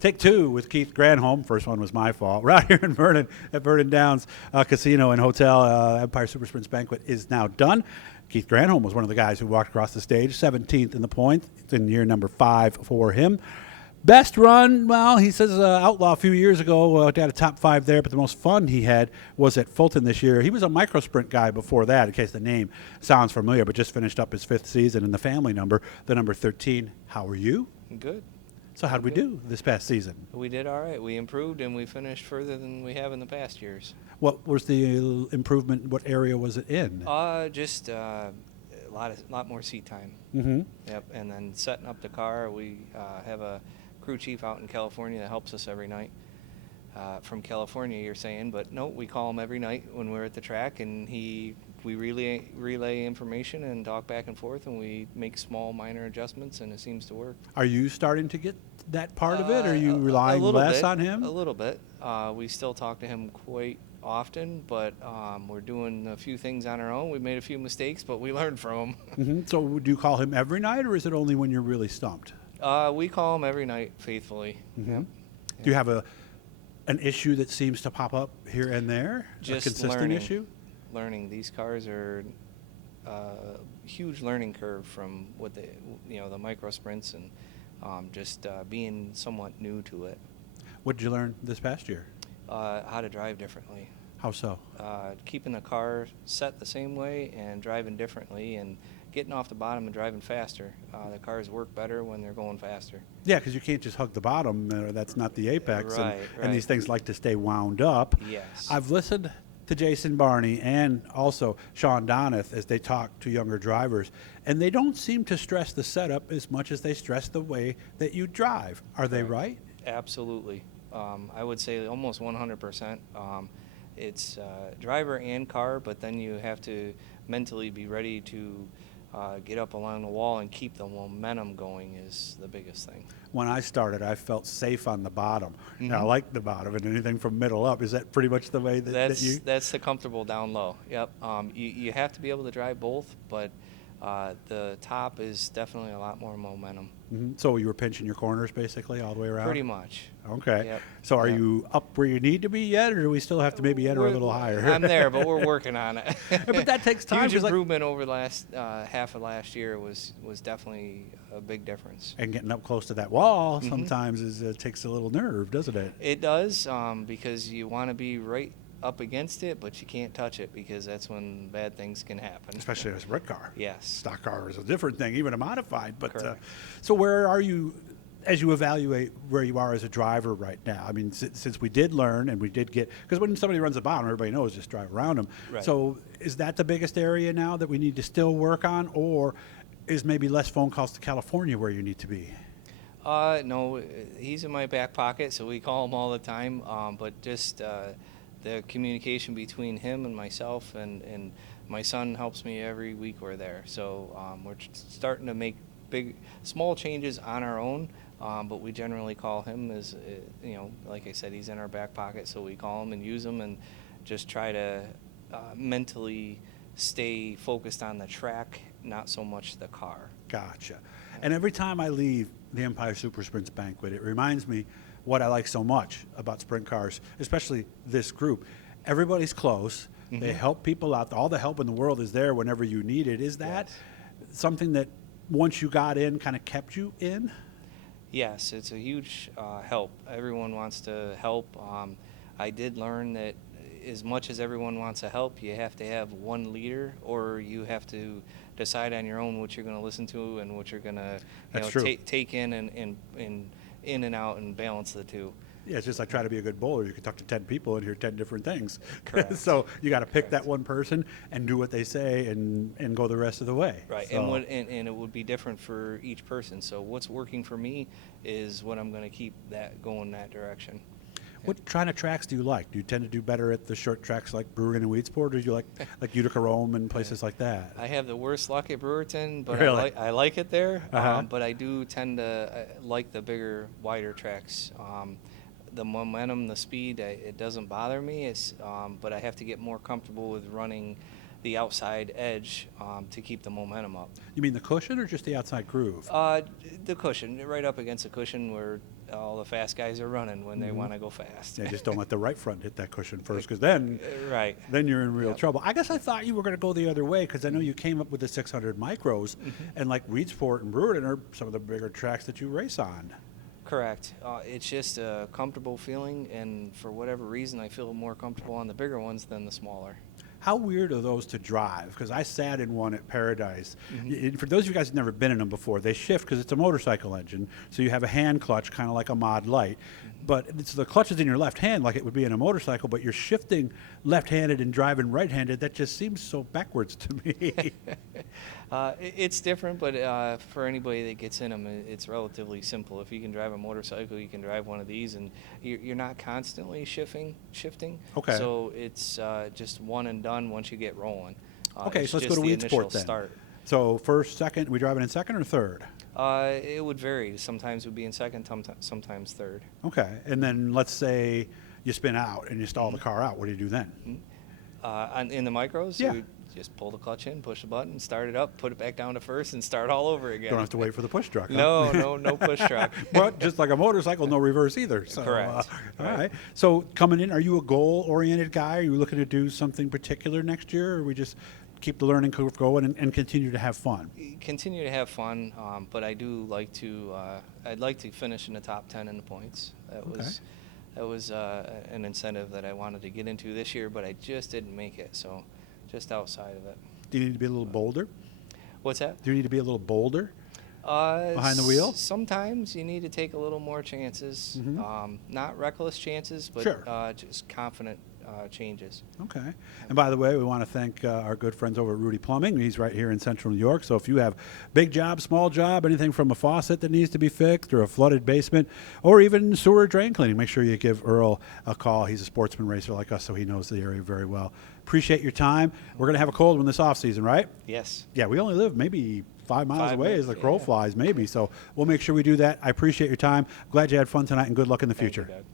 Take two with Keith Granholm. First one was my fault. Right here in Vernon at Vernon Downs Casino and Hotel. Empire Super Sprints Banquet is now done. Keith Granholm was one of the guys who walked across the stage, 17th in the points. It's in year number 5 for him. Best run, well, he says Outlaw a few years ago, got a top 5 there, but the most fun he had was at Fulton this year. He was a micro sprint guy before that, in case the name sounds familiar, but just finished up his 5th season in the family number, the number 13. How are you? Good. So how did we do this past season? We did all right. We improved, and we finished further than we have in the past years. What was the improvement? What area was it in? Just a lot more seat time. Mm-hmm. Yep, and then setting up the car. We have a crew chief out in California that helps us every night. From California, you're saying, but no, we call him every night when we're at the track, and we relay information and talk back and forth, and we make small minor adjustments, and it seems to work. Are you starting to get that part of it? Or are you relying less on him? A little bit. We still talk to him quite often, but we're doing a few things on our own. We made a few mistakes, but we learned from them. Mm-hmm. So do you call him every night, or is it only when you're really stumped? We call him every night faithfully. Mm-hmm. Yep. Do you have an issue that seems to pop up here and there? Just a consistent learning. issue? Learning. These cars are huge learning curve from what the micro sprints and just being somewhat new to it. What did you learn this past year? How to drive differently. How so? Keeping the car set the same way and driving differently and getting off the bottom and driving faster. The cars work better when they're going faster. Yeah, because you can't just hug the bottom. That's not the apex. Right, and these things like to stay wound up. Yes. I've listened to Jason Barney and also Sean Donath as they talk to younger drivers, and they don't seem to stress the setup as much as they stress the way that you drive. Are they right? Absolutely. I would say almost 100%. It's driver and car, but then you have to mentally be ready to get up along the wall and keep the momentum going is the biggest thing. When I started, I felt safe on the bottom. Mm-hmm. And I liked the bottom, and anything from middle up. Is that pretty much the way that you? That's the comfortable down low. Yep. You have to be able to drive both, but the top is definitely a lot more momentum. Mm-hmm. So you were pinching your corners basically all the way around? Pretty much. Okay. Yep. So are Yep. you up where you need to be yet, or do we still have to maybe enter a little higher? I'm there, but we're working on it. But that takes time. Huge improvement over the last half of last year was definitely a big difference. And getting up close to that wall Mm-hmm. sometimes takes a little nerve, doesn't it? It does, because you want to be right up against it, but you can't touch it because that's when bad things can happen. Especially as a sprint car. Yes. Stock car is a different thing, even a modified. But Correct. so where are you as you evaluate where you are as a driver right now? I mean, since we did learn and we did get, because when somebody runs the bottom, everybody knows just drive around them. Right. So is that the biggest area now that we need to still work on, or is maybe less phone calls to California where you need to be? No, he's in my back pocket, so we call him all the time. But just the communication between him and myself and my son helps me every week we're there. So we're starting to make small changes on our own, but we generally call him as, like I said, he's in our back pocket, so we call him and use him and just try to mentally stay focused on the track, not so much the car. Gotcha. And every time I leave the Empire Super Sprints Banquet, it reminds me what I like so much about sprint cars, especially this group. Everybody's close. Mm-hmm. They help people out. All the help in the world is there whenever you need it. Is that something that once you got in kind of kept you in? Yes, it's a huge help. Everyone wants to help. I did learn that as much as everyone wants to help, you have to have one leader, or you have to decide on your own what you're going to listen to and what you're going to take in and in and out and balance the two. Yeah, it's just like trying to be a good bowler. You can talk to 10 people and hear 10 different things. Correct. So you got to pick that one person and do what they say and go the rest of the way. Right, So. and it would be different for each person. So what's working for me is what I'm going to keep that going that direction. What kind of tracks do you like? Do you tend to do better at the short tracks like Brewerton and Weedsport, or do you like Utica Rome and places like that? I have the worst luck at Brewerton, but Really? I like it there. Uh-huh. But I do tend to like the bigger, wider tracks. The momentum, the speed, it doesn't bother me. But I have to get more comfortable with running the outside edge to keep the momentum up. You mean the cushion or just the outside groove? The cushion, right up against the cushion where all the fast guys are running when they want to go fast. Yeah, just don't let the right front hit that cushion first, because then Right. then you're in real Yep. trouble. I guess I thought you were going to go the other way, because I know you came up with the 600 micros, and like Reedsport and Brewerton are some of the bigger tracks that you race on. Correct. It's just a comfortable feeling, and for whatever reason, I feel more comfortable on the bigger ones than the smaller. How weird are those to drive? Because I sat in one at Paradise. For those of you guys who've never been in them before, they shift because it's a motorcycle engine. So you have a hand clutch, kind of like a Mod Light. But the clutch is in your left hand like it would be in a motorcycle, but you're shifting left-handed and driving right-handed. That just seems so backwards to me. It's different, but for anybody that gets in them, it's relatively simple. If you can drive a motorcycle, you can drive one of these, and you're not constantly shifting. Okay. So it's just one and done once you get rolling. Okay, It's so let's go just to the Weedsport initial then. Start. So first, second, we driving in second or third? It would vary. Sometimes it would be in second, sometimes third. Okay, and then let's say you spin out and you stall the car out. What do you do then? In the micros, Yeah. you just pull the clutch in, push the button, start it up, put it back down to first, and start all over again. Don't have to wait for the push truck. Huh? No push truck. But just like a motorcycle, no reverse either. So, Correct. All Right. right. So coming in, are you a goal-oriented guy? Are you looking to do something particular next year, or we just keep the learning curve going and continue to have fun? Continue to have fun, but I do like to. I'd like to finish in the top 10 in the points. That was an incentive that I wanted to get into this year, but I just didn't make it. So, just outside of it. Do you need to be a little bolder? What's that? Do you need to be a little bolder behind the wheel? Sometimes you need to take a little more chances. Not reckless chances, but Sure. just confident changes. Okay. And by the way, we want to thank our good friends over at Rudy Plumbing. He's right here in Central New York. So if you have big job, small job, anything from a faucet that needs to be fixed or a flooded basement or even sewer drain cleaning, make sure you give Earl a call. He's a sportsman racer like us, so he knows the area very well. Appreciate your time. We're going to have a cold one this off season, right? Yes. Yeah, we only live maybe 5 miles 5 away minutes, as the crow yeah. flies, maybe. So we'll make sure we do that. I appreciate your time. Glad you had fun tonight, and good luck in the Thank you, future. Doug.